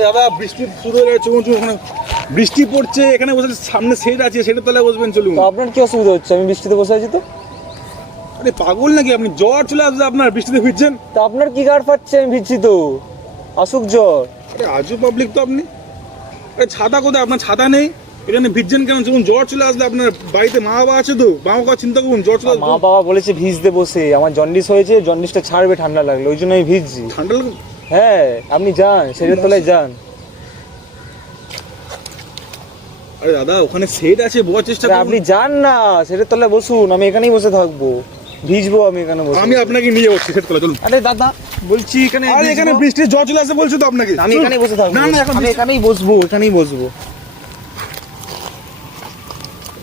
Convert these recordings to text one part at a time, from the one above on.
আরে দাদা বৃষ্টি শুরু হয়ে গেছে, চলুন চলুন, ওখানে বৃষ্টি পড়ছে, এখানে বসে সামনে সেট আছে, সেটার তলায় বসবেন, চলুন। তো আপনার কি অসুবিধা হচ্ছে? আমি বৃষ্টিতে বসে আছি তো। আরে পাগল নাকি আপনি? জ্বর চলে আসবে আপনার, বৃষ্টিতে ভিজছেন। তা আপনার কি গাড় ফাটছে? আমি ভিজছি তো, আসুক জ্বর। আরে আজু পাবলিক তো আপনি। আরে ছাতা কোথায়? আপনার ছাতা নেই, এখানে ভিজছেন কেন? চলুন, জ্বর চলে আসলে আপনার বাড়িতে মা বাবা আছে তো, মা বাবা চিন্তা করুন, জ্বর চলে আসবে। মা বাবা বলেছে ভিজতে বসে, আমার জন্ডিস হয়েছে, জন্ডিসটা ছাড়বে ঠান্ডা লাগলে, ওই জন্য আমি ভিজছি। ঠান্ডা লাগে। হ্যাঁ, আপনি যান, সেটার তলায় যান। আরে দাদা ওখানে সেট আছে, বোঝার চেষ্টা আরে করুন। আপনি যান না, সেটার তলায় বসুন, আমি এখানেই বসে থাকবো, ভিজবো আমি এখানে বসে। আমি আপনাকে নিয়ে যাচ্ছি সেট করে, চলুন। আরে দাদা বলছি এখানে আরে এখানে ভিজবো। বৃষ্টির জ্বর চলে আসে বলছো তো আপনাকে। আমি এখানেই বসে থাকবো। না না, এখন আমি এখানেই বসবো, এখানেই বসবো।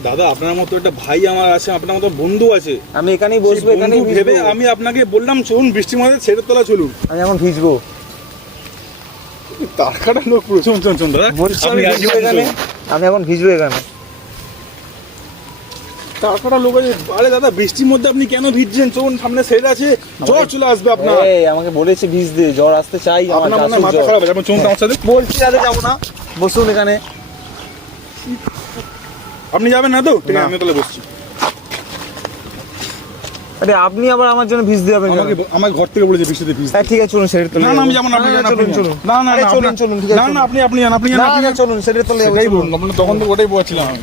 দাদা আপনার মতো একটা ভাই আমার আছে, আপনার মতো বন্ধু আছে, আমি এখানেই বসবো, সেই এখানেই বন্ধু ভেবে ভিজবো। আমি আপনাকে বললাম চলুন বৃষ্টির মধ্যে সেটের তলা চলুন। আমি এখন ভিজবো তার কাটা লোক পুরো। চলুন চলুন চলুন দাদা, বলছি, আপনি আমি আগে ভিজবো এখানে, চলুন। আমি এখন ভিজবো এখানে। তার কাটা লোক আছে। আরে দাদা বৃষ্টির মধ্যে আপনি কেন ভিজছেন? চলুন, সামনে সেট আছে, জ্বর চলে আসবে আপনার। এই আমাকে বলেছে ভিজতে, জ্বর আসতে চাই আমার, আপনার মনে হয় আসুক মাথা জ্বর। খারাপ আছে, আপনি চলুন তো আমার সাথে। বলছি যাতে যাবো না, বসুন এখানে। আপনি যাবেন না তো? ঠিক না। আছে, আমি তাহলে বসছি। আরে আপনি আবার আমার জন্য ভিজতে যাবেন কেন? আমাকে ঘর থেকে বলেছে বৃষ্টিতে ভিজতে। হ্যাঁ ঠিক আছে, চলুন সেটা তলে না না আমি যাবো না, আপনি যান, আপনি চলুন যান। চলুন। না না আরে না চলুন আপনি- চলুন, ঠিক আছে না না চলুন। আপনি যান, আপনি যান, না আপনি না যান। চলুন সেটা তলে সেটাই বলুন, তখন তো ওটাই বলছিলাম আমি।